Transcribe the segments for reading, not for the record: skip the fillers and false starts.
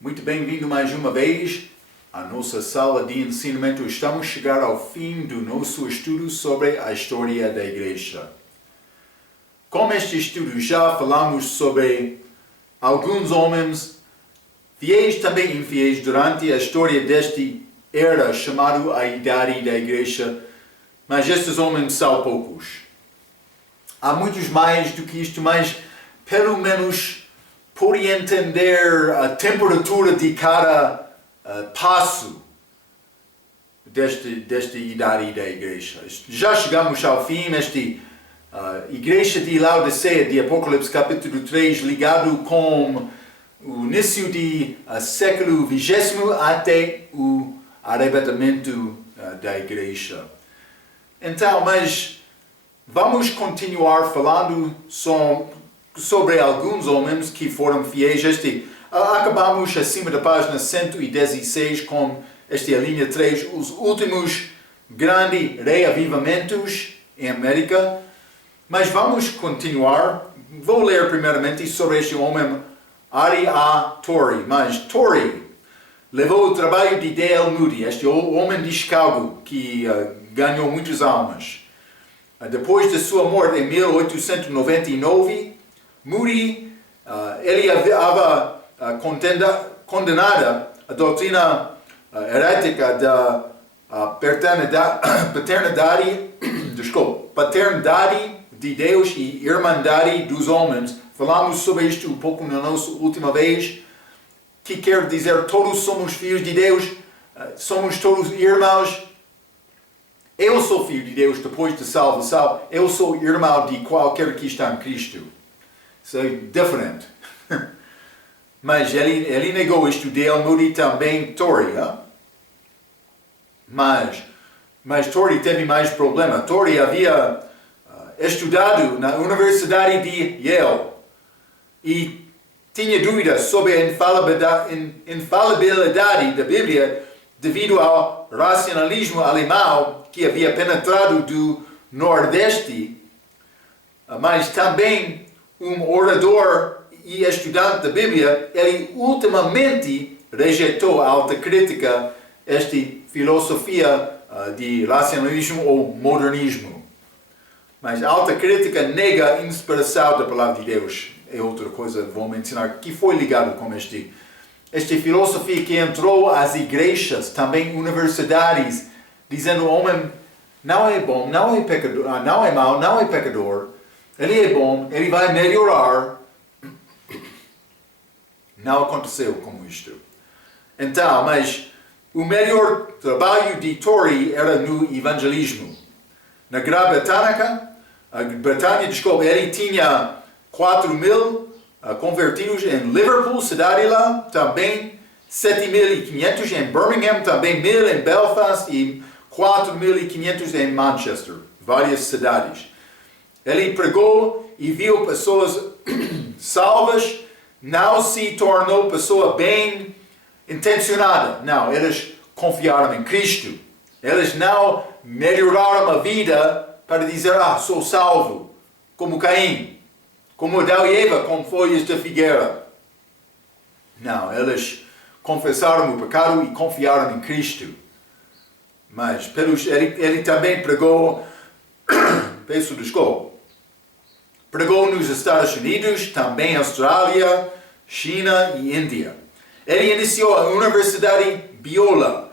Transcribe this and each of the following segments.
Muito bem-vindo mais uma vez à nossa sala de ensinamento. Estamos a chegar ao fim do nosso estudo sobre a história da Igreja. Com este estudo já falamos sobre alguns homens fiéis também infiéis durante a história desta era chamada a Idade da Igreja, mas estes homens são poucos. Há muitos mais do que isto, mas pelo menos por entender a temperatura de cada passo desta idade da igreja. Já chegamos ao fim, esta igreja de Laodiceia, de Apocalipse capítulo 3, ligado com o início do século XX até o arrebatamento da igreja. Então, mas vamos continuar falando sobre alguns homens que foram fiéis. Acabamos acima da página 116 com esta linha 3, os últimos grandes reavivamentos em América. Mas vamos continuar. Vou ler primeiramente sobre este homem, R.A. Torrey. Mas Torrey levou o trabalho de D.L. Moody, este homem de Chicago que ganhou muitas almas. Depois de sua morte em 1899, Moody, ele havia condenado a doutrina herética da paternidade de Deus e irmandade dos homens. Falamos sobre isto um pouco na nossa última vez, que quer dizer todos somos filhos de Deus, somos todos irmãos. Eu sou filho de Deus depois da salvação, eu sou irmão de qualquer que está em Cristo. Isso é diferente. Mas ele negou isto. D.L. Moody também, Torrey. Mas Torrey teve mais problema. Torrey havia estudado na Universidade de Yale e tinha dúvidas sobre a infalibilidade da Bíblia devido ao racionalismo alemão que havia penetrado do Nordeste, mas também um orador e estudante da Bíblia. Ele ultimamente rejeitou a alta crítica, esta filosofia de racionalismo ou modernismo. Mas a alta crítica nega a inspiração da palavra de Deus. É outra coisa que vou mencionar, que foi ligado com esta filosofia que entrou às igrejas, também universidades, dizendo o homem não é bom, não é pecador, não é mau, não é pecador, ele é bom, ele vai melhorar. Não aconteceu como isto. Então, mas o melhor trabalho de Torrey era no evangelismo. Na Grã-Bretanha, ele tinha 4.000 convertidos em Liverpool, cidade lá, também 7.500 em Birmingham, também 1.000 em Belfast e 4.500 em Manchester, várias cidades. Ele pregou e viu pessoas salvas, não se tornou pessoa bem intencionada. Não, eles confiaram em Cristo. Eles não melhoraram a vida para dizer, sou salvo, como Caim, como Adão e Eva com folhas de figueira. Não, eles confessaram o pecado e confiaram em Cristo. Mas ele também pregou, pregou nos Estados Unidos, também Austrália, China e Índia. Ele iniciou a Universidade Biola,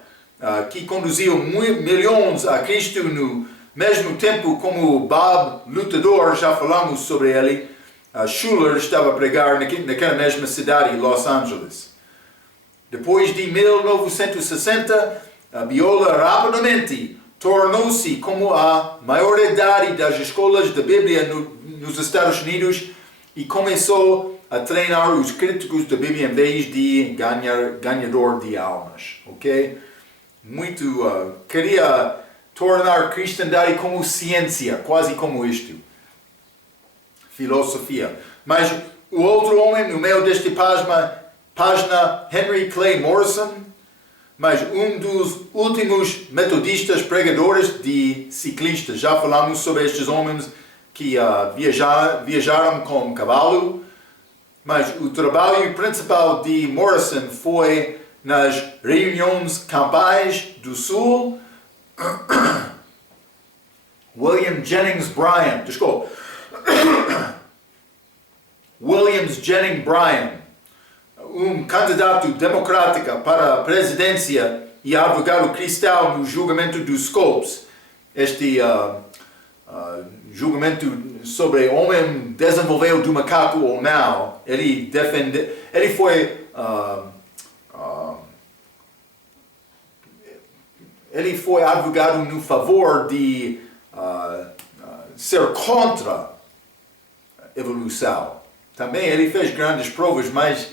que conduziu milhões a Cristo no mesmo tempo como Bob Lutador, já falamos sobre ele. Schuller estava a pregar naquela mesma cidade, Los Angeles. Depois de 1960, a Biola rapidamente tornou-se como a maioridade das escolas da Bíblia nos Estados Unidos e começou a treinar os críticos da Bíblia em vez de ganhador de almas. Ok? Queria tornar a cristandade como ciência, quase como isto. Filosofia. Mas o outro homem, no meio desta página, Henry Clay Morrison, mas um dos últimos metodistas pregadores de ciclistas. Já falamos sobre estes homens que viajaram com cavalo. Mas o trabalho principal de Morrison foi nas reuniões campais do Sul. William Jennings Bryan, desculpa. Williams Jennings Bryan, candidato democrático para a presidência e advogado cristão no julgamento dos Scopes. Este julgamento sobre o homem desenvolveu do macaco ou não, ele foi advogado no favor de ser contra a evolução. Também ele fez grandes provas, mas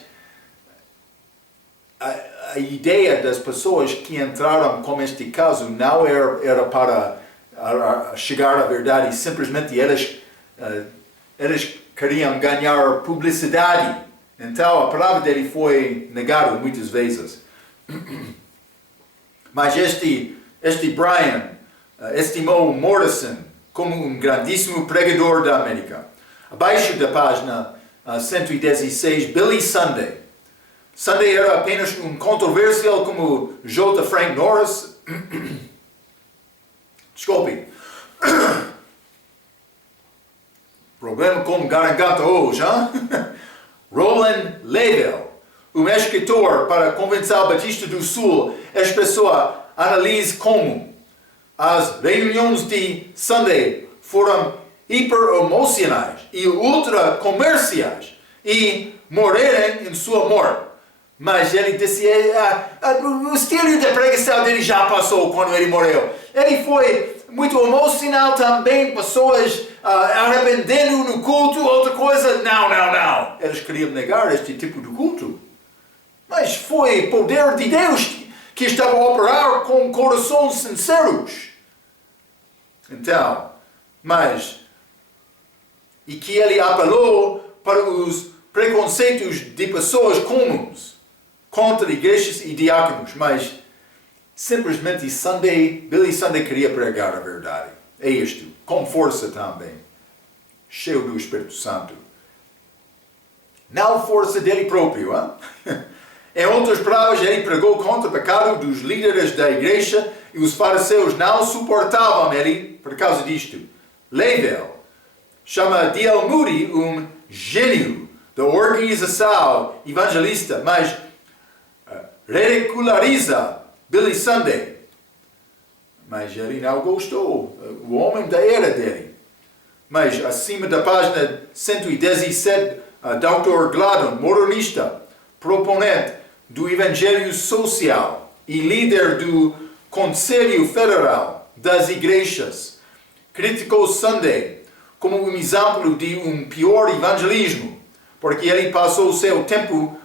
a ideia das pessoas que entraram com este caso não era para chegar à verdade, simplesmente eles queriam ganhar publicidade. Então a palavra dele foi negada muitas vezes. Mas este Bryan estimou Morrison como um grandíssimo pregador da América. Abaixo da página 116, Billy Sunday. Sunday era apenas um controversial como J. Frank Norris. Desculpe. Problema com garganta hoje, hein? Roland Level, um escritor para a Convenção Batista do Sul, expressou a análise como as reuniões de Sunday foram hiper-emocionais e ultra-comerciais e morreram em sua morte. Mas ele disse, o estilo de pregação dele já passou quando ele morreu. Ele foi muito emocional também, pessoas arrependendo no culto, outra coisa, não. Eles queriam negar este tipo de culto. Mas foi poder de Deus que estava a operar com corações sinceros. Então, e que ele apelou para os preconceitos de pessoas comuns contra igrejas e diáconos, mas simplesmente Billy Sunday queria pregar a verdade. É isto, com força também, cheio do Espírito Santo. Não força dele próprio, hein? Em outras palavras, ele pregou contra o pecado dos líderes da igreja e os fariseus não suportavam ele por causa disto. Level chama D.L. Moody um gênio da organização evangelista, mas ridiculariza Billy Sunday. Mas ele não gostou, o homem da era dele. Mas acima da página 117, Dr. Gladon, modernista, proponente do Evangelho Social e líder do Conselho Federal das Igrejas, criticou Sunday como um exemplo de um pior evangelismo, porque ele passou o seu tempo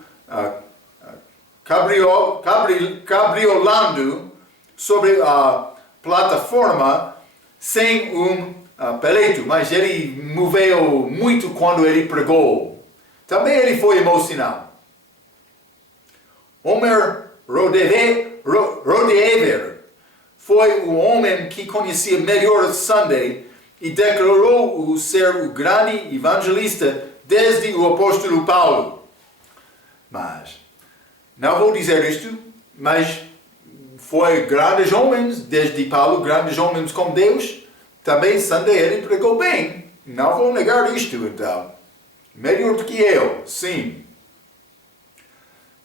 cabriolando sobre a plataforma sem um peleito, mas ele moveu muito quando ele pregou. Também ele foi emocional. Homer Rodehever foi o homem que conhecia melhor Sunday e declarou-o ser o grande evangelista desde o apóstolo Paulo. Mas, não vou dizer isto, mas foi grandes homens, desde Paulo, grandes homens como Deus, também Sunday ele pregou bem. Não vou negar isto, então. Melhor do que eu, sim.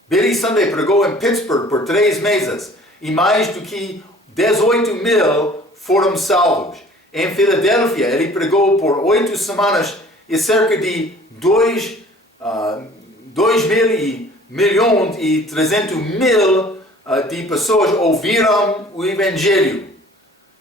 Billy Sunday pregou em Pittsburgh por 3 meses e mais do que 18.000 foram salvos. Em Filadélfia, ele pregou por 8 semanas e cerca de 2.300.000 de pessoas ouviram o Evangelho.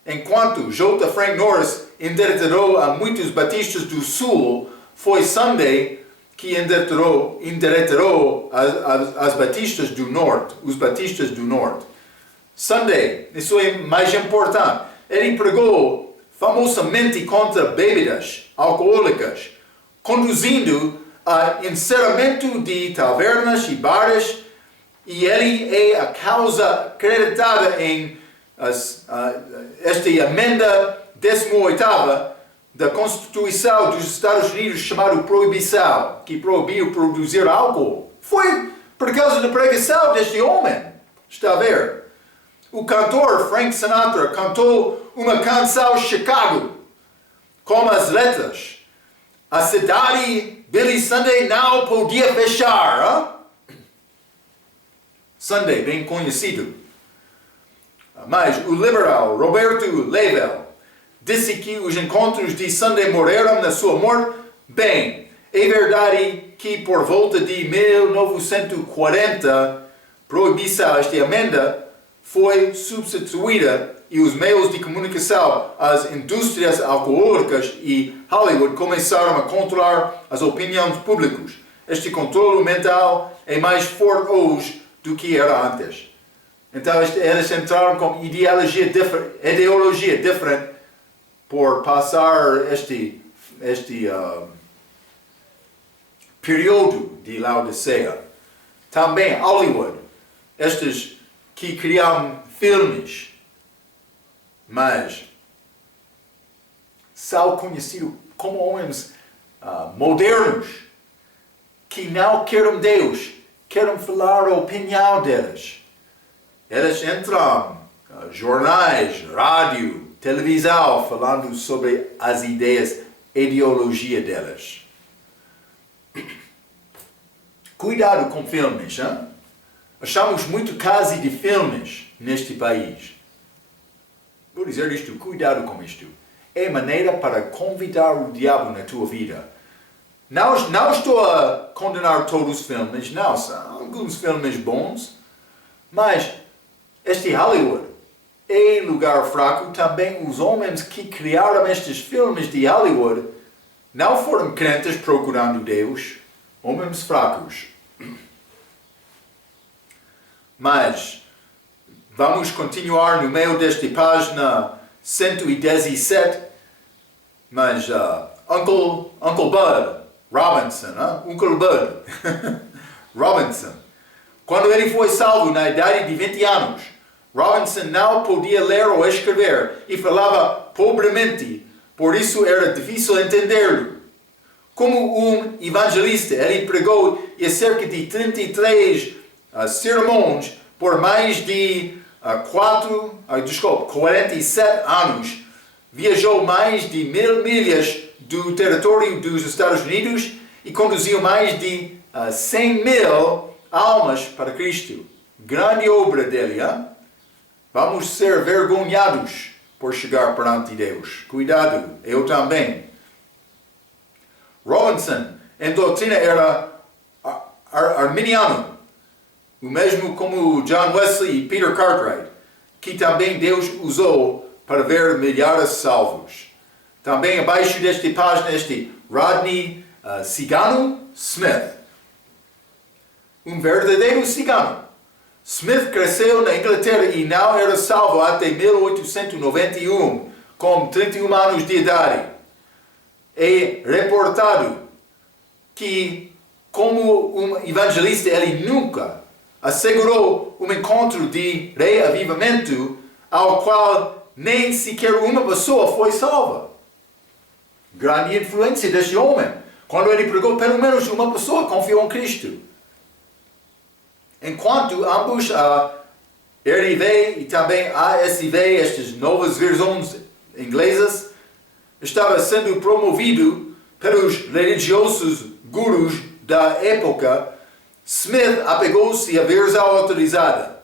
Enquanto J. Frank Norris endireitou a muitos batistas do Sul, foi Sunday que endireitou as batistas do Norte, os batistas do Norte. Sunday, isso é mais importante, ele pregou famosamente contra bebidas alcoólicas, conduzindo a encerramento de tavernas e bares, e ele é a causa acreditada em esta emenda 18ª da Constituição dos Estados Unidos chamado Proibição, que proibiu produzir álcool, foi por causa da pregação deste homem. Está a ver? O cantor Frank Sinatra cantou uma canção Chicago, com as letras: a cidade Billy Sunday não podia fechar. Sunday, bem conhecido. Mas o liberal Roberto Level disse que os encontros de Sunday morreram na sua morte. Bem, é verdade que por volta de 1940, proibição, esta emenda, foi substituída e os meios de comunicação, as indústrias alcoólicas e Hollywood começaram a controlar as opiniões públicas. Este controle mental é mais forte hoje do que era antes. Então eles entraram com ideologia diferente por passar este período de Laodiceia. Também Hollywood, estes que criam filmes, mas são conhecidos como homens modernos, que não querem Deus, querem falar a opinião deles. Eles entram jornais, rádio, televisão, falando sobre as ideias, ideologia deles. Cuidado com filmes, hein? Achamos muito casa de filmes neste país. Vou dizer isto, cuidado com isto. É maneira para convidar o diabo na tua vida. Não estou a condenar todos os filmes, não, são alguns filmes bons, mas este Hollywood é lugar fraco. Também os homens que criaram estes filmes de Hollywood não foram crentes procurando Deus, homens fracos. Mas vamos continuar no meio desta página 117, mas Uncle Bud Robinson, Uncle Bud Robinson, quando ele foi salvo na idade de 20 anos, Robinson não podia ler ou escrever e falava pobremente, por isso era difícil entendê-lo. Como um evangelista, ele pregou em cerca de 33 sermões por mais de 47 anos. Viajou mais de 1000 milhas do território dos Estados Unidos e conduziu mais de 100.000 almas para Cristo. Grande obra dele, hein? Vamos ser vergonhados por chegar perante Deus. Cuidado, eu também. Robinson, em doutrina, era arminiano, o mesmo como John Wesley e Peter Cartwright, que também Deus usou para ver milhares salvos. Também abaixo desta página, este Rodney Cigano Smith, um verdadeiro cigano. Smith cresceu na Inglaterra e não era salvo até 1891, com 31 anos de idade. É reportado que, como um evangelista, ele nunca assegurou um encontro de reavivamento ao qual nem sequer uma pessoa foi salva. Grande influência deste homem. Quando ele pregou, pelo menos uma pessoa confiou em Cristo. Enquanto ambos, a RV e também a ASV, estas novas versões inglesas, estava sendo promovido pelos religiosos gurus da época, Smith apegou-se à versão autorizada.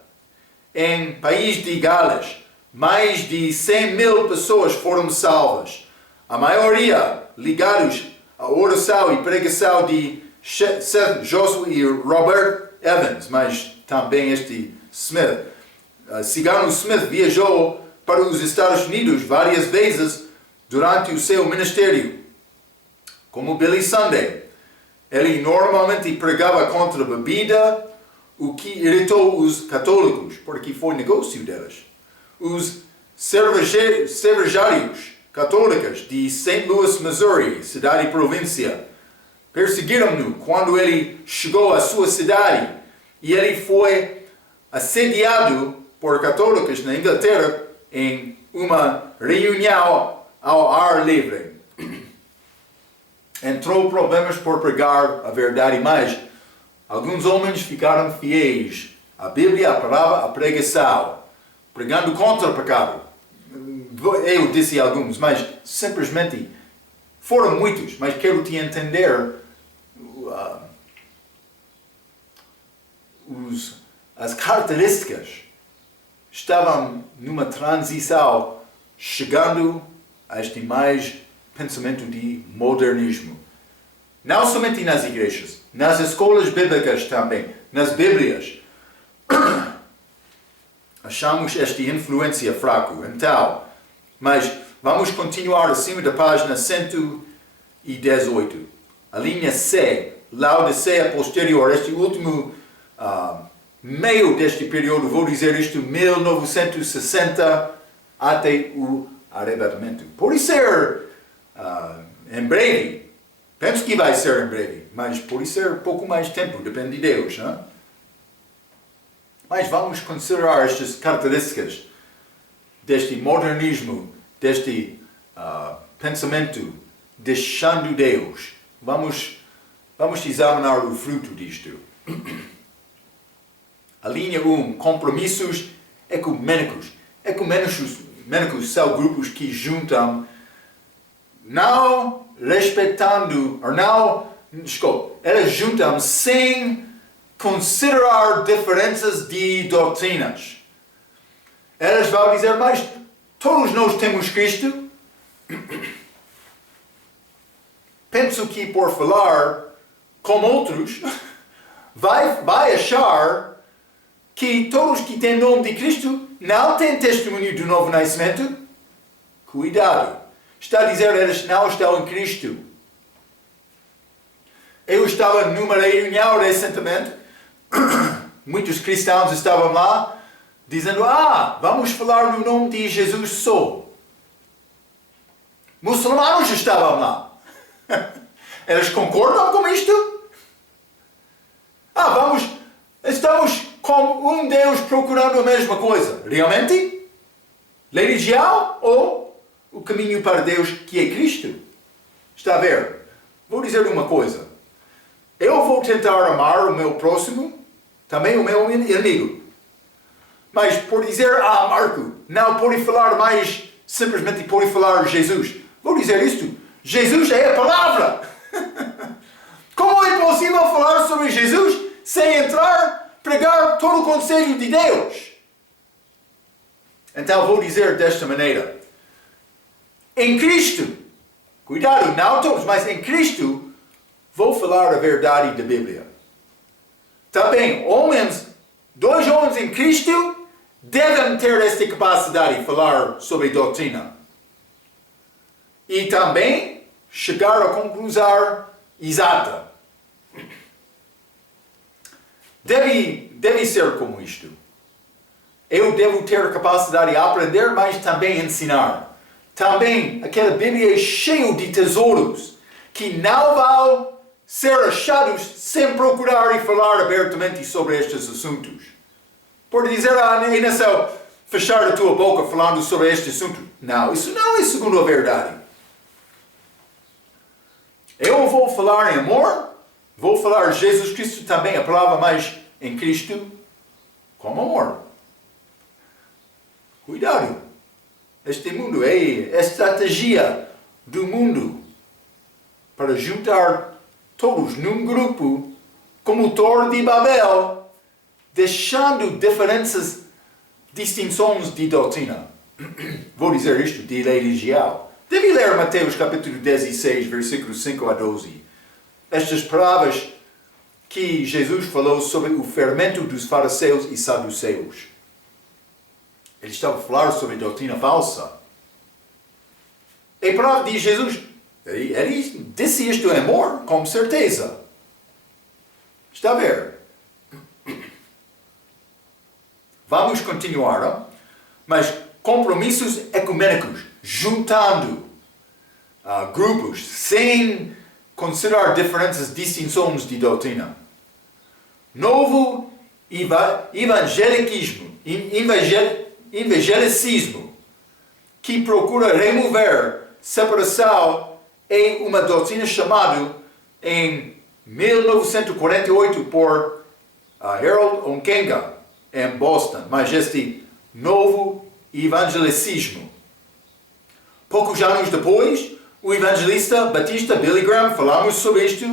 Em país de Gales, mais de 100.000 pessoas foram salvas, a maioria ligados à oração e pregação de Seth Joshua e Robert Evans, mas também este Smith. Cigano Smith viajou para os Estados Unidos várias vezes durante o seu ministério. Como Billy Sunday, ele normalmente pregava contra a bebida, o que irritou os católicos, porque foi negócio deles. Os cervejários católicos de St. Louis, Missouri, cidade e província, perseguiram-no quando ele chegou à sua cidade e ele foi assediado por católicos na Inglaterra em uma reunião ao ar livre. entrou problemas por pregar a verdade, mas alguns homens ficaram fiéis à Bíblia, à palavra, à pregação, pregando contra o pecado. Eu disse alguns, mas simplesmente foram muitos, mas quero te entender as características estavam numa transição, chegando a este mais pensamento de modernismo. Não somente nas igrejas, nas escolas bíblicas também, nas Bíblias. Achamos esta influência fraca. Então, mas vamos continuar acima da página 118. A linha C, Laodiceia posterior, este último meio deste período, vou dizer isto, 1960 até o arrebatamento. Pode ser em breve, penso que vai ser em breve, mas pode ser pouco mais tempo, depende de Deus. Né? Mas vamos considerar estas características deste modernismo, deste pensamento deixando Deus. Vamos examinar o fruto disto. A linha 1, compromissos ecumênicos. Ecumênicos são grupos que juntam, não respeitando, ou não, eles juntam sem considerar diferenças de doutrinas. Eles vão dizer, mas todos nós temos Cristo. Penso que por falar com outros, vai achar que todos que têm nome de Cristo não têm testemunho do novo nascimento. Cuidado. Está a dizer que eles não estão em Cristo. Eu estava numa reunião recentemente. Muitos cristãos estavam lá, dizendo, vamos falar no nome de Jesus só. Muçulmanos estavam lá. Eles concordam com isto? Estamos com um Deus procurando a mesma coisa. Realmente? Religião ou o caminho para Deus que é Cristo? Está a ver? Vou dizer uma coisa. Eu vou tentar amar o meu próximo, também o meu inimigo. Mas por dizer, Marco, não pode falar mais, simplesmente pode falar Jesus. Vou dizer isto. Jesus é a palavra. Como é possível falar sobre Jesus sem pregar todo o conselho de Deus? Então vou dizer desta maneira. Em Cristo, cuidado, não todos, mas em Cristo, vou falar a verdade da Bíblia. Também, dois homens em Cristo devem ter esta capacidade de falar sobre doutrina. E também chegar à conclusão exata. Deve ser como isto. Eu devo ter a capacidade de aprender, mas também ensinar. Também aquela Bíblia é cheia de tesouros que não vão ser achados sem procurar e falar abertamente sobre estes assuntos. Por dizer, ainda só fechar a tua boca falando sobre este assunto. Não, isso não é segundo a verdade. Eu vou falar em amor, vou falar Jesus Cristo também, a palavra mais em Cristo, como amor. Cuidado. Este mundo é a estratégia do mundo para juntar todos num grupo como o Torre de Babel, deixando diferenças, distinções de doutrina. Vou dizer isto de religião. Deve ler Mateus capítulo 16, versículos 5 a 12. Estas palavras que Jesus falou sobre o fermento dos fariseus e saduceus. Ele estava a falar sobre doutrina falsa. E a palavra de Jesus, ele disse isto em amor, com certeza. Está a ver? Vamos continuar, mas compromissos ecumênicos, juntando grupos, sem considerar diferentes distinções de doutrina. Novo evangelicismo, que procura remover separação é uma doutrina chamada em 1948 por Harold Onkenga, em Boston, mas este novo evangelicismo. Poucos anos depois, o evangelista batista Billy Graham, falamos sobre este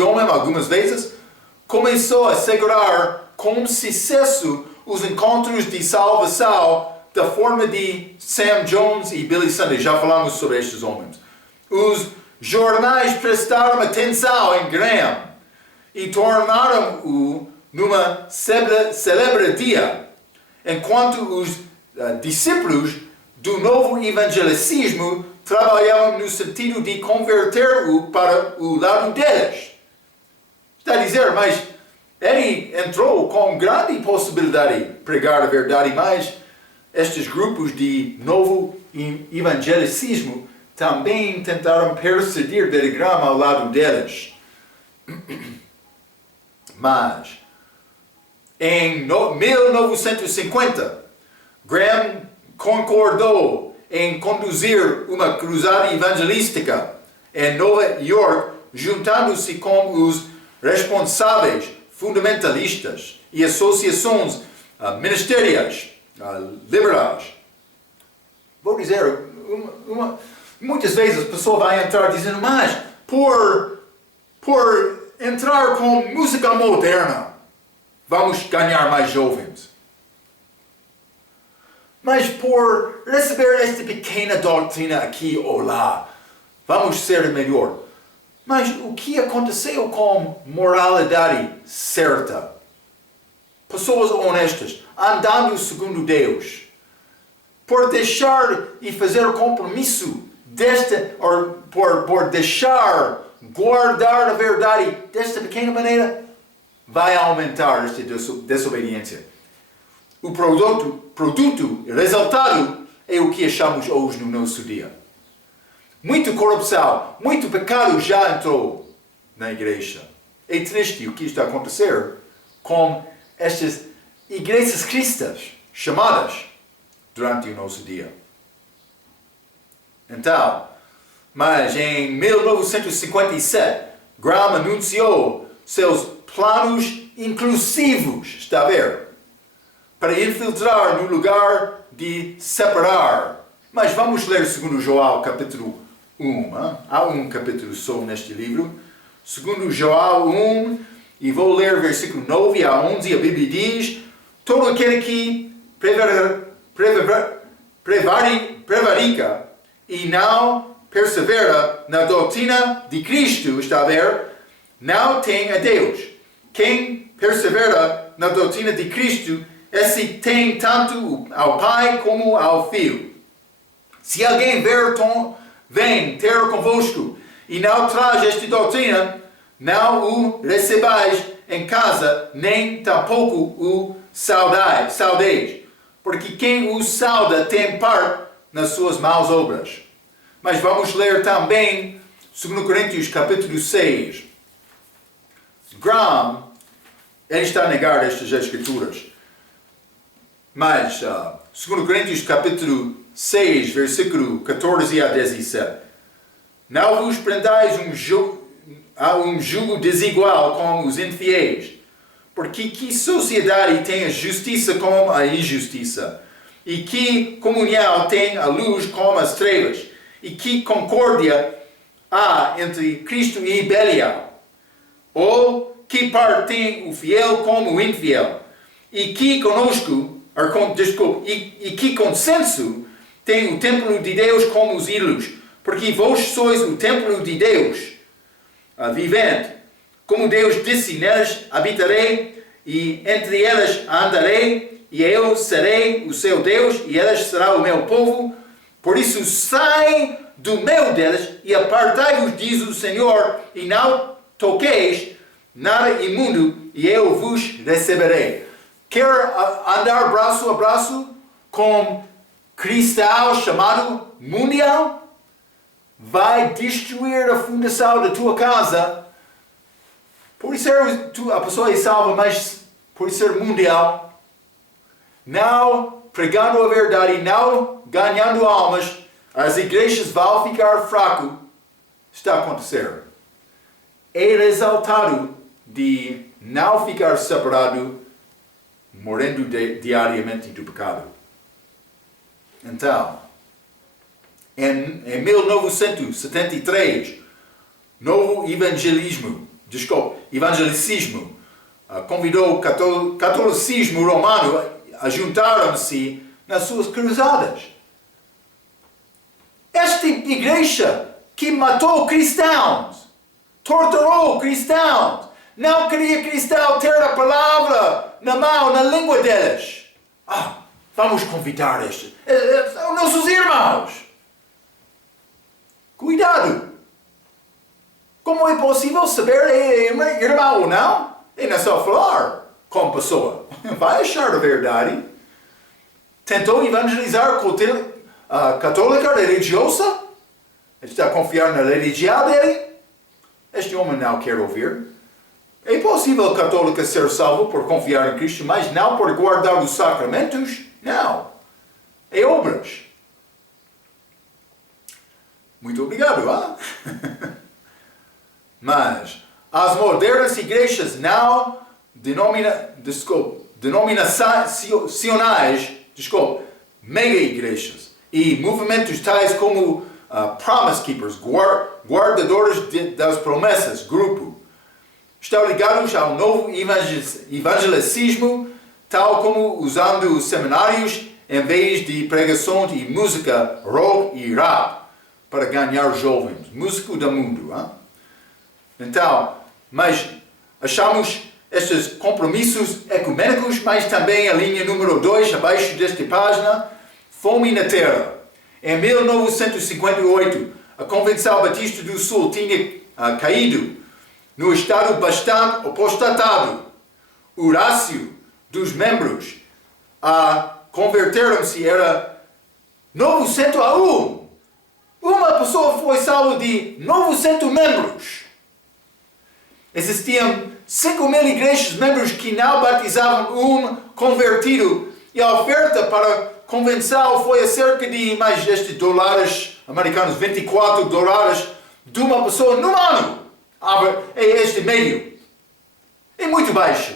homem algumas vezes, começou a assegurar com sucesso os encontros de salvação da forma de Sam Jones e Billy Sunday. Já falamos sobre estes homens. Os jornais prestaram atenção em Graham e tornaram-o numa celebridade, enquanto os discípulos do novo evangelicismo trabalhavam no sentido de converter-o para o lado deles. Está a dizer, mas ele entrou com grande possibilidade de pregar a verdade, mas estes grupos de novo evangelicismo também tentaram persuadir Billy Graham ao lado deles. Mas, em 1950, Graham concordou em conduzir uma cruzada evangelística em Nova York, juntando-se com os responsáveis fundamentalistas e associações ministeriais liberais. Vou dizer, muitas vezes a pessoa vai entrar dizendo, mas por entrar com música moderna, vamos ganhar mais jovens. Mas por receber esta pequena doutrina aqui ou lá, vamos ser melhor. Mas o que aconteceu com moralidade certa? Pessoas honestas, andando segundo Deus. Por deixar e fazer compromisso por deixar guardar a verdade desta pequena maneira, vai aumentar esta desobediência. O produto, resultado, é o que achamos hoje no nosso dia. Muita corrupção, muito pecado já entrou na igreja. É triste o que está a acontecer com estas igrejas cristãs chamadas durante o nosso dia. Então, mas em 1957, Graham anunciou seus planos inclusivos, está a ver? Para infiltrar no lugar de separar. Mas vamos ler segundo João capítulo 1. Há um capítulo só neste livro. Segundo João 1, e vou ler versículo 9 a 11, a Bíblia diz: todo aquele que prevarica e não persevera na doutrina de Cristo, está a ver, não tem a Deus. Quem persevera na doutrina de Cristo, esse tem tanto ao Pai como ao Filho. Se alguém vem ter convosco e não traz esta doutrina, não o recebais em casa, nem tampouco o saudeis, porque quem o sauda tem parte nas suas más obras. Mas vamos ler também 2 Coríntios capítulo 6. Graham, ele está a negar estas escrituras. Mas 2 Coríntios capítulo 6, versículo 14 a 17. Não vos prendais a um jugo desigual com os infiéis, porque que sociedade tem a justiça com a injustiça? E que comunhão tem a luz com as trevas? E que concórdia há entre Cristo e Belial? Ou que parte tem o fiel como o infiel? E que que consenso tem o templo de Deus como os ídolos? Porque vós sois o templo de Deus vivente. Como Deus disse, neles habitarei e entre elas andarei, e eu serei o seu Deus e elas serão o meu povo. Por isso sai do meio deles e apartai-vos, diz o Senhor, e não toqueis nada imundo, e eu vos receberei. Quer andar braço a braço com cristão chamado mundial? Vai destruir a fundação da tua casa. Por ser a pessoa é salva, mas por ser mundial, não pregando a verdade, não ganhando almas, as igrejas vão ficar fracas está a acontecer? É resultado de não ficar separado, morrendo diariamente do pecado. Então, em 1973, novo evangelicismo convidou o catolicismo romano a juntar-se nas suas cruzadas. Esta igreja que matou cristãos, torturou cristãos, não queria cristão ter a palavra na mão, na língua deles. Vamos convidar estes, são nossos irmãos. Cuidado! Como é possível saber irmão ou não? E não é só falar com a pessoa. Vai achar a verdade. Tentou evangelizar a católica religiosa. Está a confiar na religião dele. Este homem não quer ouvir. É possível a católica ser salvo por confiar em Cristo, mas não por guardar os sacramentos? Não. É obras. Muito obrigado, Mas as modernas igrejas não denominacionais, mega igrejas e movimentos tais como Promise Keepers, guardadores das promessas, grupo, estão ligados ao novo evangelicismo, tal como usando seminários em vez de pregação e música rock e rap para ganhar jovens, músico do mundo. Então, mas achamos estes compromissos ecumênicos, mas também a linha número 2, abaixo desta página, fome na terra. Em 1958, a Convenção Batista do Sul tinha caído no estado bastante apostatado. O rácio dos membros converteram-se era 900 a 1. Uma pessoa foi salva de 900 membros. Existiam 5.000 igrejas membros que não batizavam um convertido. E a oferta para a convenção foi a cerca de mais estes dólares americanos, $24 de uma pessoa no ano. É este meio. É muito baixo.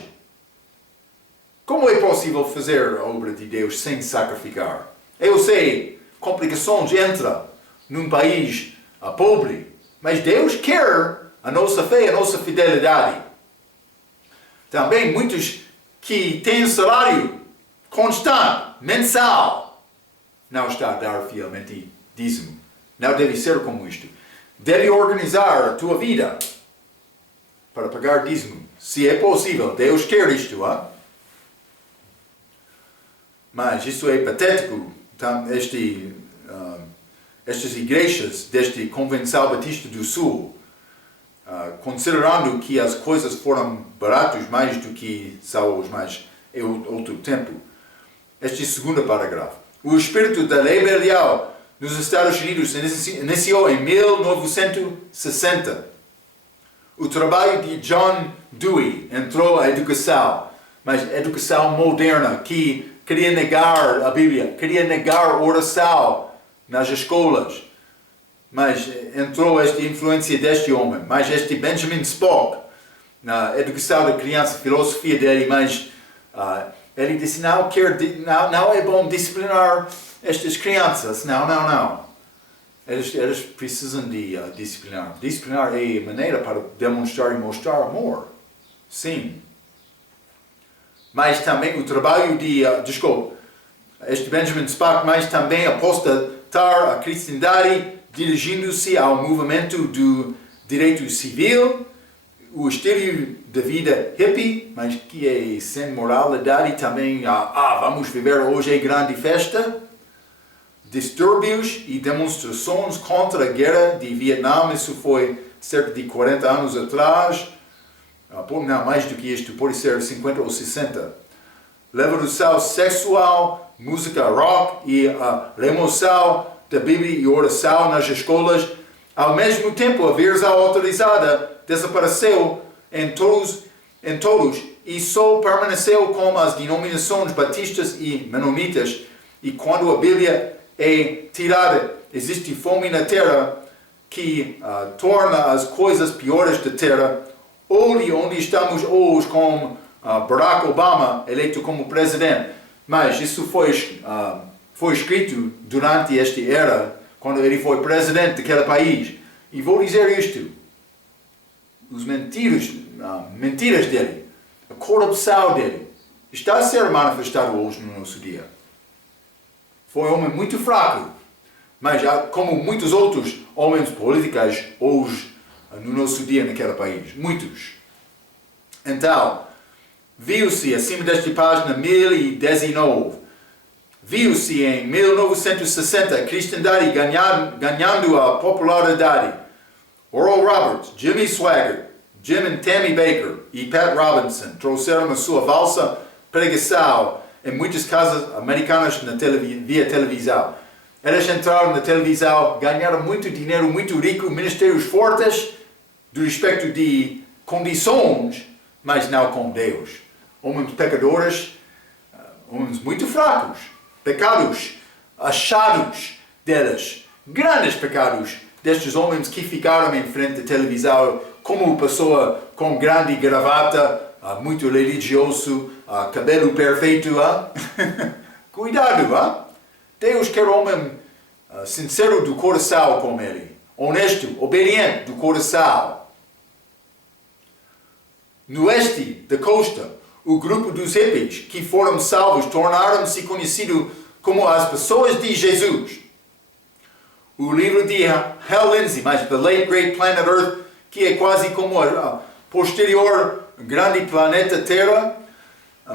Como é possível fazer a obra de Deus sem sacrificar? Eu sei, complicações entram num país pobre, mas Deus quer a nossa fé, a nossa fidelidade. Também muitos que têm salário constante, mensal, não está a dar fielmente dízimo. Não deve ser como isto. Deve organizar a tua vida para pagar dízimo, se é possível. Deus quer isto, Mas isso é patético. Então, estas igrejas desta Convenção Batista do Sul, considerando que as coisas foram baratas mais do que são hoje, mas é outro tempo. Este segundo parágrafo. O espírito da rebelião nos Estados Unidos iniciou em 1960. O trabalho de John Dewey entrou a educação, mas educação moderna, que queria negar a Bíblia, queria negar a oração nas escolas. Mas entrou esta influência deste homem. Mas este Benjamin Spock, na educação da criança, filosofia dele, mas ele disse, não é bom disciplinar estas crianças. Não. Eles precisam de disciplinar. Disciplinar é a maneira para demonstrar e mostrar amor. Sim. Mas também o trabalho este Benjamin Spock, mas também apostatar a cristandade, dirigindo-se ao movimento do direito civil, o estilo de vida hippie, mas que é sem moralidade também. Vamos viver hoje a grande festa. Distúrbios e demonstrações contra a guerra de Vietnã, isso foi cerca de 40 anos atrás. Não, mais do que isto, pode ser 50 ou 60. Revolução sexual, música rock e a remoção da Bíblia e oração nas escolas. Ao mesmo tempo, a versão autorizada desapareceu em todos e só permaneceu com as denominações batistas e menonitas. E quando a Bíblia é tirada, existe fome na terra, que torna as coisas piores da terra. Olhe onde estamos hoje com Barack Obama eleito como presidente. Mas isso foi escrito durante esta era, quando ele foi presidente daquele país. E vou dizer isto. Os mentiras dele, a corrupção dele, está a ser manifestado hoje no nosso dia. Foi um homem muito fraco, mas como muitos outros homens políticos hoje no nosso dia naquele país. Muitos. Então, viu-se acima desta página 1019, viu-se em 1960 a cristandade ganhando a popularidade. Oral Roberts, Jimmy Swaggart, Jim and Tammy Baker e Pat Robinson trouxeram a sua falsa pregação em muitas casas americanas via televisão. Eles entraram na televisão, ganharam muito dinheiro, muito rico, ministérios fortes, do respeito de condições, mas não com Deus. Homens pecadores, homens muito fracos, pecados achados deles, grandes pecados destes homens que ficaram em frente da televisão como pessoa com grande gravata, muito religioso, cabelo perfeito. Cuidado, Deus quer homem sincero do coração como ele, honesto, obediente do coração. No oeste da costa, o grupo dos hippies que foram salvos tornaram-se conhecidos como as pessoas de Jesus. O livro de Hal Lindsey, mas The Late Great Planet Earth, que é quase como a posterior grande planeta Terra,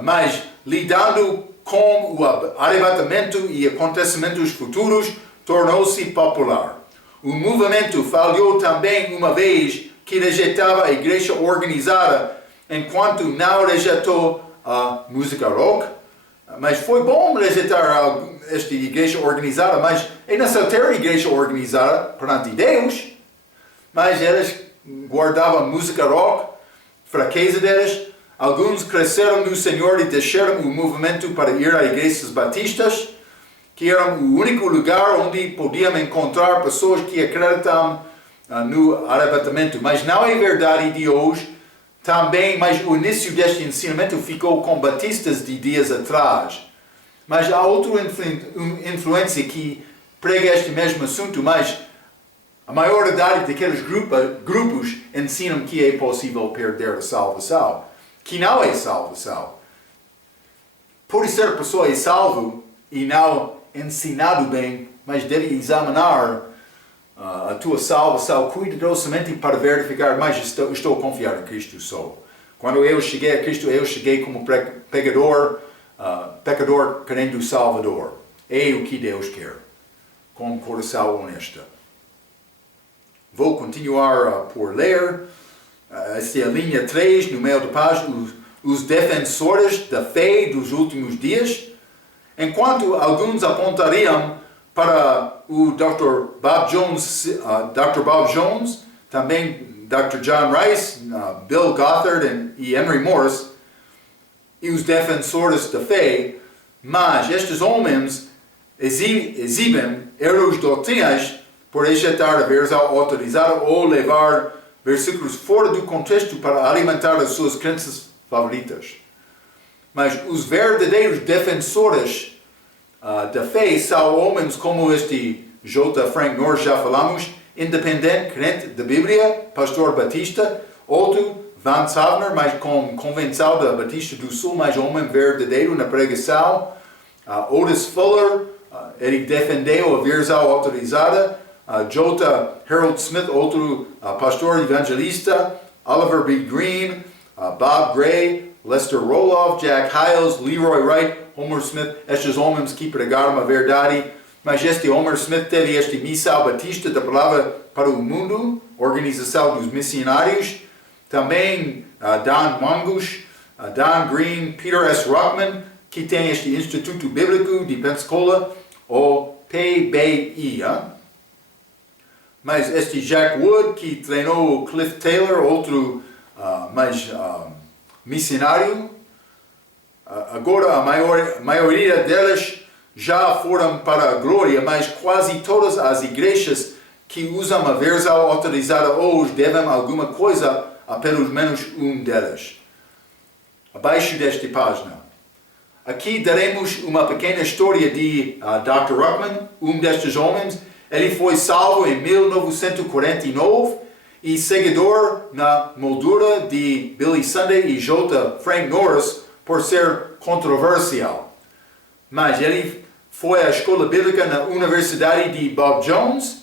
mas lidando com o arrebatamento e acontecimentos futuros, tornou-se popular. O movimento falhou também uma vez que rejeitava a igreja organizada, enquanto não rejeitou a música rock. Mas foi bom rejeitar esta igreja organizada, mas é necessário a igreja organizada perante Deus. Mas eles guardavam música rock, fraqueza deles. Alguns cresceram no Senhor e deixaram o movimento para ir a igrejas batistas, que eram o único lugar onde podiam encontrar pessoas que acreditam no arrebatamento. Mas não é verdade de hoje. Também, mas o início deste ensinamento ficou com batistas de dias atrás. Mas há outra influência que prega este mesmo assunto, mas a maioridade daqueles grupos ensinam que é possível perder a salvação, que não é salvação. Pode ser a pessoa é salvo e não ensinado bem, mas deve examinar a tua salvação cuidadosamente para verificar, mas estou a confiar em Cristo só. Quando eu cheguei a Cristo, eu cheguei como pecador querendo o Salvador. É o que Deus quer, com um coração honesto. Vou continuar por ler. Esta é a linha 3, no meio da página, os defensores da fé dos últimos dias. Enquanto alguns apontariam para o Dr. Bob Jones, também Dr. John Rice, Bill Gothard e Henry Morris, e os defensores da fé, mas estes homens exibem erros doutrinas por rejeitar a versão autorizada ou levar versículos fora do contexto para alimentar as suas crenças favoritas. Mas os verdadeiros defensores da fé são homens como este J. Frank Norris, já falamos, independente, crente da Bíblia, pastor batista, outro, Van Savner, mas com convenção da Batista do Sul, mas homem verdadeiro na pregação, Otis Fuller, ele defendeu a versão autorizada, J. Harold Smith, outro pastor evangelista, Oliver B. Green, Bob Gray, Lester Roloff, Jack Hyles, Leroy Wright, Homer Smith, estes homens que pregaram a verdade, mas este Homer Smith teve este missão batista da palavra para o mundo, organização dos missionários, também Dan Mangus, Dan Green, Peter S. Ruckman, que tem este Instituto Bíblico de Pensacola, o PBI. Mas este Jack Wood, que treinou o Cliff Taylor, outro missionário, agora a maioria deles já foram para a glória, mas quase todas as igrejas que usam a versão autorizada hoje devem alguma coisa a pelo menos delas. Abaixo desta página. Aqui daremos uma pequena história de Dr. Ruckman, destes homens. Ele foi salvo em 1949 e seguidor na moldura de Billy Sunday e J. Frank Norris por ser controversial. Mas ele foi à escola bíblica na Universidade de Bob Jones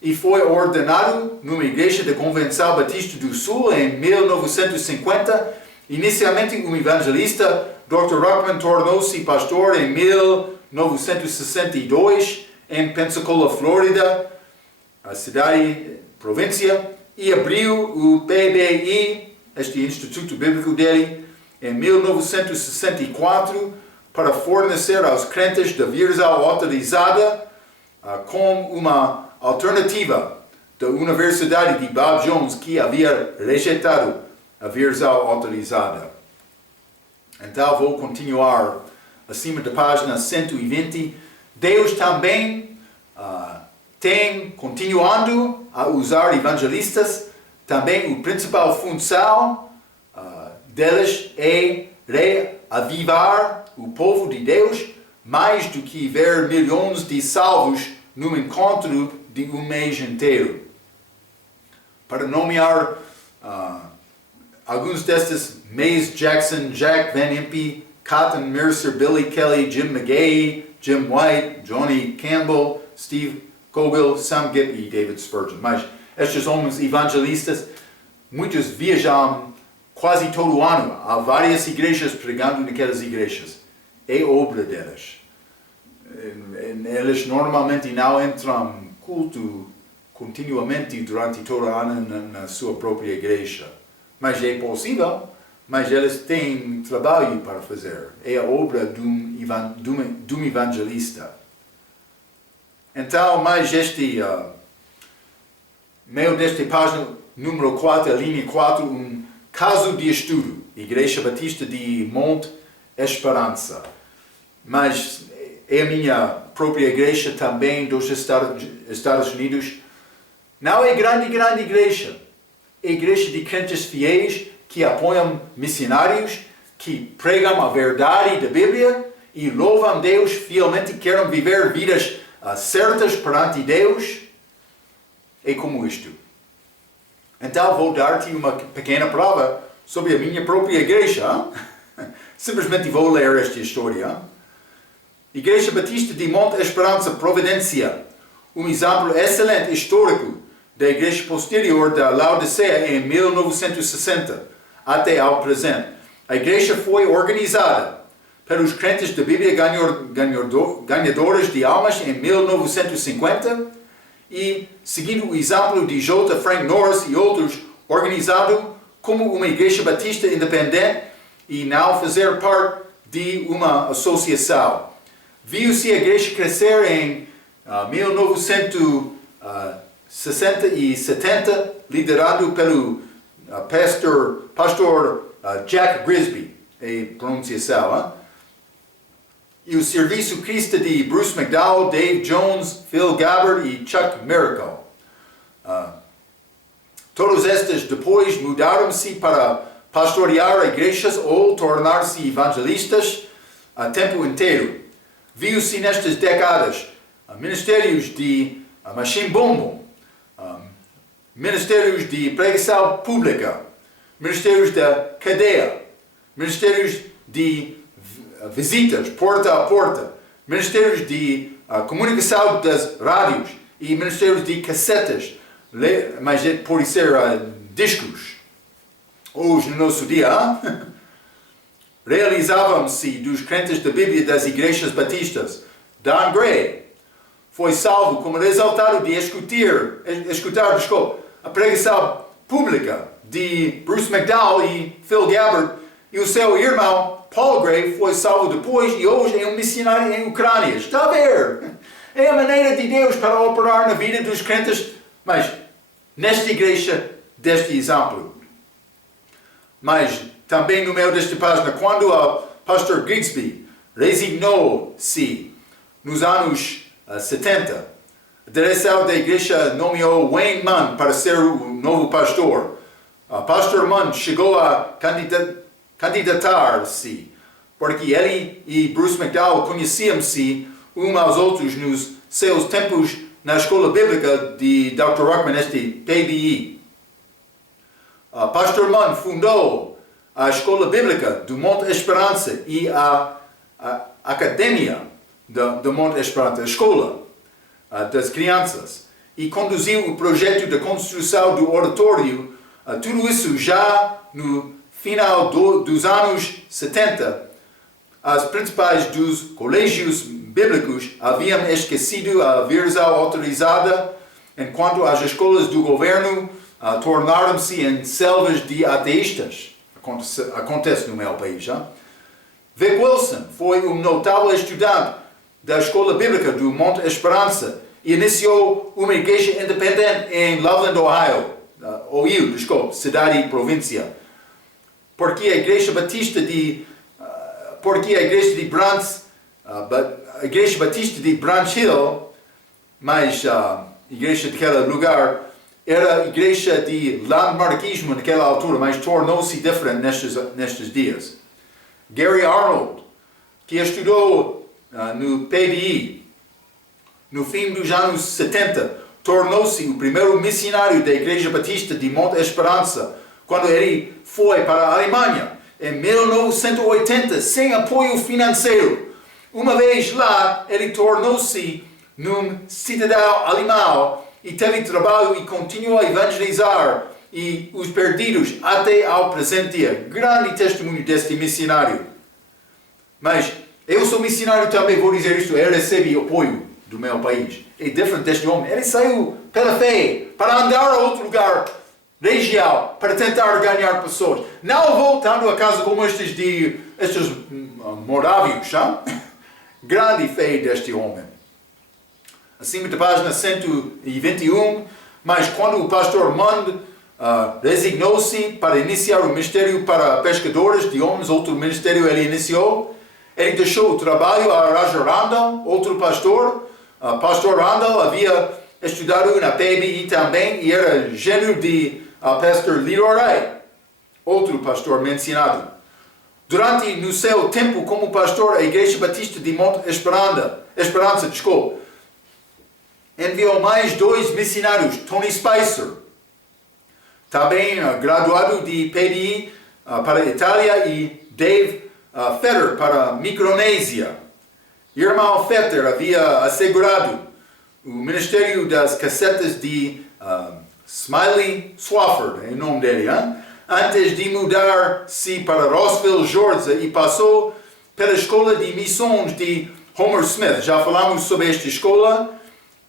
e foi ordenado numa igreja da Convenção Batista do Sul em 1950. Inicialmente um evangelista, Dr. Ruckman tornou-se pastor em 1962 em Pensacola, Flórida, a cidade, província, e abriu o PBI, este Instituto Bíblico dele, em 1964 para fornecer aos crentes da versão autorizada como uma alternativa da Universidade de Bob Jones, que havia rejeitado a versão autorizada. Então vou continuar acima da página 120. Deus também tem, continuando a usar evangelistas, também a principal função deles é reavivar o povo de Deus, mais do que ver milhões de salvos num encontro de um mês inteiro. Para nomear alguns destes: Mays Jackson, Jack Van Impe, Cotton Mercer, Billy Kelly, Jim McGahee, Jim White, Johnny Campbell, Steve Cogill, Sam Gitt e David Spurgeon. Mas estes homens evangelistas, muitos viajam quase todo o ano a várias igrejas, pregando naquelas igrejas. É obra deles. Eles normalmente não entram em culto continuamente durante todo o ano na sua própria igreja. Mas é possível, mas eles têm trabalho para fazer. É a obra de um evangelista. Então, mais meio desta página, número 4, linha 4, caso de estudo. Igreja Batista de Monte Esperança. Mas é a minha própria igreja também dos Estados Unidos. Não é grande igreja. É igreja de crentes fiéis que apoiam missionários, que pregam a verdade da Bíblia e louvam Deus fielmente, querem viver vidas certas perante Deus. É como isto. Então vou dar-te uma pequena prova sobre a minha própria igreja. Simplesmente vou ler esta história. Igreja Batista de Monte Esperança, Providência. Um exemplo excelente histórico da igreja posterior da Laodiceia em 1960 até ao presente. A igreja foi organizada pelos crentes da Bíblia ganhadores de almas em 1950 e, seguindo o exemplo de J. Frank Norris e outros, organizado como uma igreja batista independente e não fazer parte de uma associação. Viu-se a igreja crescer em 1960 e 70, liderado pelo pastor Jack Grisby, a pronunciação. E o serviço cristão de Bruce McDowell, Dave Jones, Phil Gabbard e Chuck Miracle. Todos estes depois mudaram-se para pastorear igrejas ou tornar-se evangelistas a tempo inteiro. Viu-se nestas décadas ministérios de Machine Boom, ministérios de pregação pública, ministérios da cadeia, ministérios de visitas porta a porta, ministérios de comunicação das rádios e ministérios de cassetas, mas pode ser discos. Hoje, no nosso dia, realizavam-se dos crentes da Bíblia das igrejas batistas. Don Gray foi salvo como resultado de escutar a pregação pública de Bruce McDowell e Phil Gabbard, e o seu irmão Paul Gray foi salvo depois e hoje é um missionário em Ucrânia. Está a ver? É a maneira de Deus para operar na vida dos crentes, mas nesta igreja, deste exemplo. Mas também no meio desta página, quando o pastor Grigsby resignou-se nos anos 70, A direção da igreja nomeou Wayne Munn para ser o novo pastor. Pastor Munn chegou a candidatar-se, porque ele e Bruce McDowell conheciam-se uns aos outros nos seus tempos na escola bíblica de Dr. Ruckman, PBI. Pastor Munn fundou a escola bíblica do Monte Esperança e a academia do Monte Esperança, a escola das crianças, e conduziu o projeto de construção do oratório, tudo isso já no final dos anos 70. As principais dos colégios bíblicos haviam esquecido a versão autorizada, enquanto as escolas do governo tornaram-se em selvas de ateístas. Acontece no meu país. Vic Wilson foi um notável estudante da escola bíblica do Monte Esperança e iniciou uma igreja independente em Loveland, cidade e província. Porque a igreja batista de Branch Hill, mas a igreja daquele lugar era a igreja de landmarquismo naquela altura, mas tornou-se diferente nestes dias. Gary Arnold, que estudou no PBI no fim dos anos 70, tornou-se o primeiro missionário da Igreja Batista de Monte Esperança quando ele foi para a Alemanha em 1980 sem apoio financeiro. Uma vez lá, ele tornou-se um cidadão alemão e teve trabalho e continuou a evangelizar e os perdidos até ao presente dia. Grande testemunho deste missionário. Mas eu sou missionário também, vou dizer isto, eu recebi apoio do meu país. É diferente deste homem. Ele saiu pela fé para andar a outro lugar, região, para tentar ganhar pessoas. Não voltando a casa como estes morávios. Grande fé deste homem. Acima da página 121, mas quando o pastor Munn resignou-se para iniciar o ministério para pescadores de homens, outro ministério ele iniciou, ele deixou o trabalho a Raja Randall, outro pastor. Pastor Randall havia estudado na PBI também e era gênero de pastor Leroy, outro pastor mencionado. Durante no seu tempo como pastor, a Igreja Batista de Monte Esperança, enviou mais 2 missionários, Tony Spicer, também graduado de PBI para a Itália, e Dave Fetter para a Micronésia. Irmão Fetter havia assegurado o ministério das cassetas de Smiley Swafford, é o nome dele, antes de mudar-se para Rossville, Georgia, e passou pela escola de missões de Homer Smith. Já falamos sobre esta escola.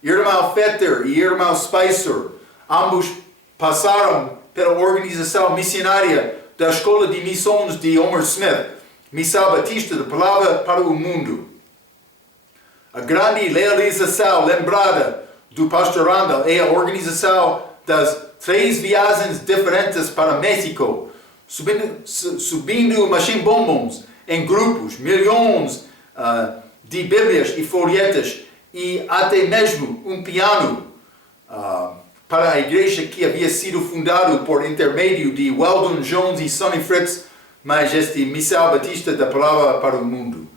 Irmão Fetter e irmão Spicer, ambos passaram pela organização missionária da escola de missões de Homer Smith, Missão Batista da Palavra para o Mundo. A grande realização lembrada do pastor Randall é a organização das 3 viagens diferentes para México, subindo machine bombons em grupos, milhões de bíblias e folhetas, e até mesmo um piano para a igreja que havia sido fundado por intermédio de Weldon Jones e Sonny Fritz, mas este Missão Batista da Palavra para o Mundo.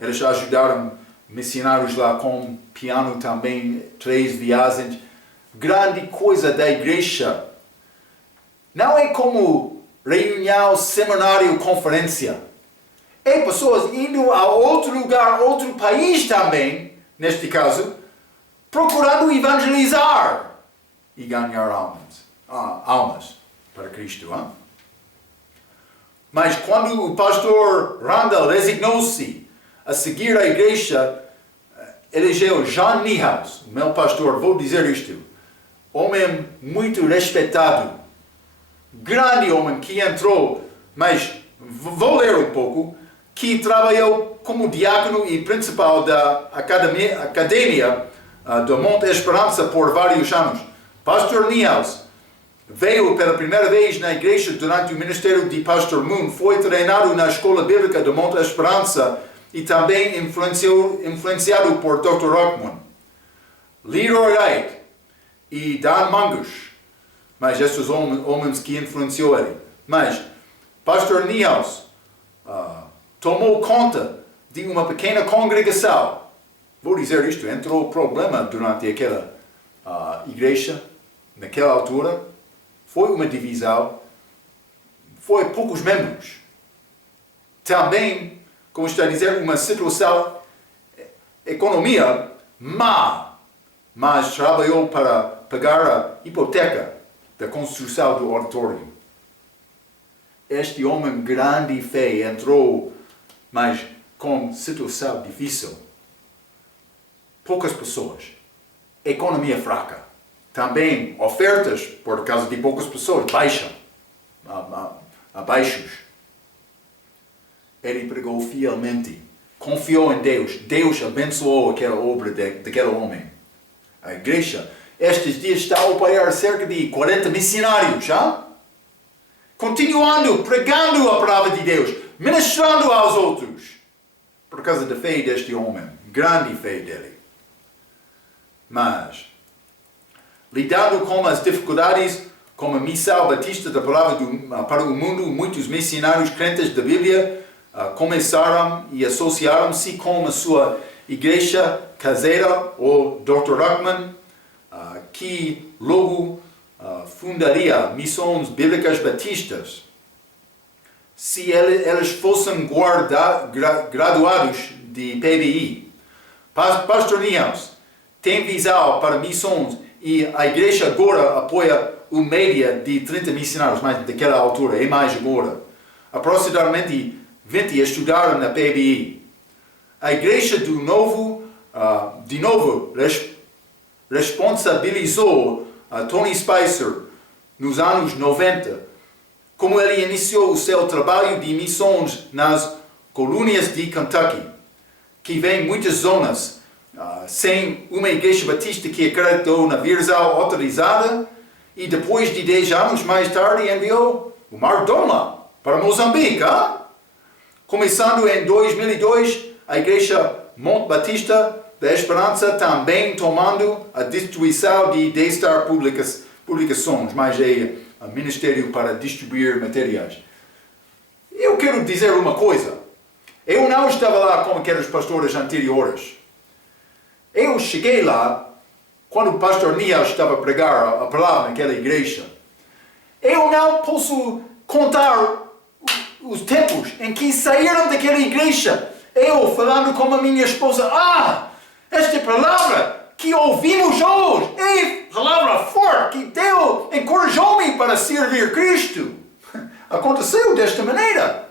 Eles ajudaram missionários lá com piano também, 3 viagens. Grande coisa da igreja. Não é como reunião, seminário, conferência. É pessoas indo a outro lugar, outro país também, neste caso, procurando evangelizar e ganhar almas para Cristo. Mas quando o pastor Randall resignou-se a seguir a igreja, elegeu John Niehaus, o meu pastor, vou dizer isto, homem muito respeitado, grande homem que entrou, mas vou ler um pouco, que trabalhou como diácono e principal da academia do Monte Esperança por vários anos. Pastor Niehaus veio pela primeira vez na igreja durante o ministério de Pastor Moon, foi treinado na escola bíblica do Monte Esperança e também influenciado por Dr. Ruckman. Leroy Wright e Dan Mangus, mas esses homens que influenciou ele. Mas Pastor Niehaus tomou conta de uma pequena congregação. Vou dizer isto, entrou problema durante aquela igreja, naquela altura. Foi uma divisão, foi poucos membros. Também, como está a dizer, uma situação, economia má, mas trabalhou para pagar a hipoteca da construção do auditório. Este homem grande e fé entrou, mas com situação difícil. Poucas pessoas, economia fraca. Também ofertas, por causa de poucas pessoas, baixam, abaixos. Ele pregou fielmente, confiou em Deus. Deus abençoou aquela obra daquele homem. A igreja, estes dias, está a apoiar cerca de 40 missionários, já? Continuando, pregando a palavra de Deus, ministrando aos outros, por causa da fé deste homem, grande fé dele. Mas, lidando com as dificuldades, como a missão batista da palavra para o mundo, muitos missionários crentes da Bíblia começaram e associaram-se com a sua igreja caseira, o Dr. Ruckman, que logo fundaria missões bíblicas batistas. Se eles fossem graduados de PBI. Pastor Niehaus tem visão para missões e a igreja agora apoia uma média de 30 missionários, mas daquela altura, é mais agora. Aproximadamente 20 estudaram na PBI. A igreja de novo responsabilizou Tony Spicer nos anos 90, como ele iniciou o seu trabalho de missões nas colônias de Kentucky, que vem muitas zonas sem uma igreja batista que acreditou na versão autorizada, e depois de 10 anos mais tarde enviou o Mark Donla para Moçambique. Começando em 2002, a igreja Monte Batista da Esperança também tomando a distribuição de Daystar Publicações, mas é o Ministério para distribuir materiais. Eu quero dizer uma coisa. Eu não estava lá como aqueles pastores anteriores. Eu cheguei lá quando o pastor Niehaus estava a pregar a palavra naquela igreja. Eu não posso contar os tempos em que saíram daquela igreja. Eu falando com a minha esposa, esta palavra que ouvimos hoje é palavra forte que Deus encorajou-me para servir Cristo. Aconteceu desta maneira.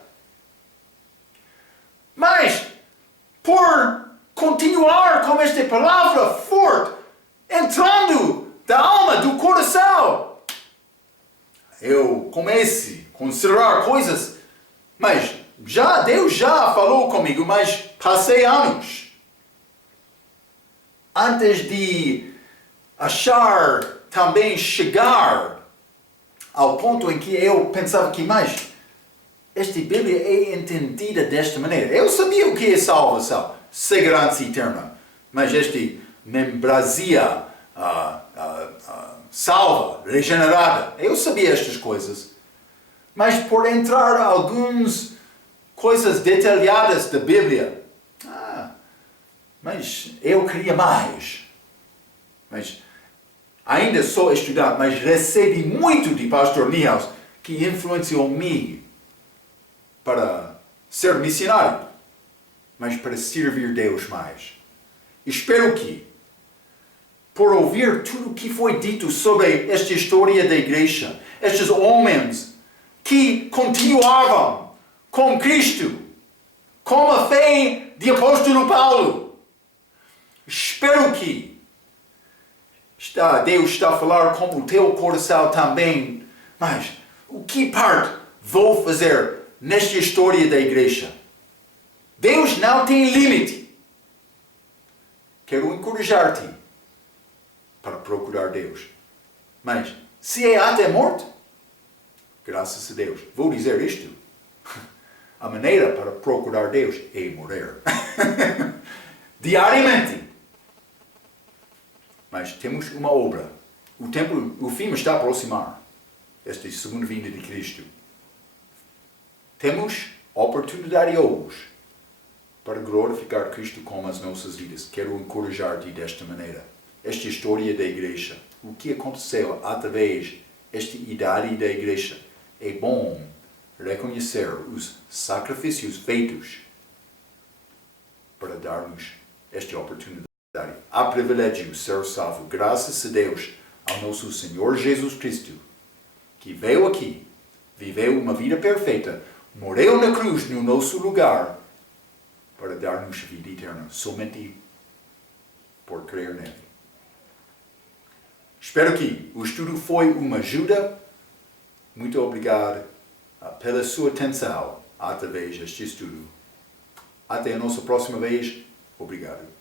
Mas, por continuar com esta palavra forte, entrando da alma, do coração, eu comecei a considerar coisas, mas Deus já falou comigo, mas passei anos antes de achar, também chegar ao ponto em que eu pensava que esta Bíblia é entendida desta maneira. Eu sabia o que é salvação, segurança eterna, mas este membresia salva, regenerada, eu sabia estas coisas. Mas por entrar algumas coisas detalhadas da Bíblia, mas eu queria mais. Mas ainda sou estudante, mas recebi muito de pastor Niehaus, que influenciou-me para ser missionário, mas para servir Deus mais. Espero que, por ouvir tudo o que foi dito sobre esta história da igreja, estes homens que continuavam com Cristo, com a fé de apóstolo Paulo, espero que Deus está a falar com o teu coração também. Mas o que parte vou fazer nesta história da igreja? Deus não tem limite. Quero encorajar-te para procurar Deus. Mas se é até a morte, graças a Deus, vou dizer isto. A maneira para procurar Deus é morrer. Diariamente. mas temos uma obra. O fim está a aproximar. Esta segunda vinda de Cristo. Temos oportunidade hoje para glorificar Cristo com as nossas vidas. Quero encorajar-te desta maneira. Esta história da igreja, o que aconteceu através desta idade da igreja, é bom reconhecer os sacrifícios feitos para dar-nos esta oportunidade. Há privilégio ser salvo, graças a Deus, ao nosso Senhor Jesus Cristo, que veio aqui, viveu uma vida perfeita, morreu na cruz no nosso lugar, para dar-nos vida eterna, somente por crer nele. Espero que o estudo foi uma ajuda. Muito obrigado pela sua atenção através deste estudo. Até a nossa próxima vez. Obrigado.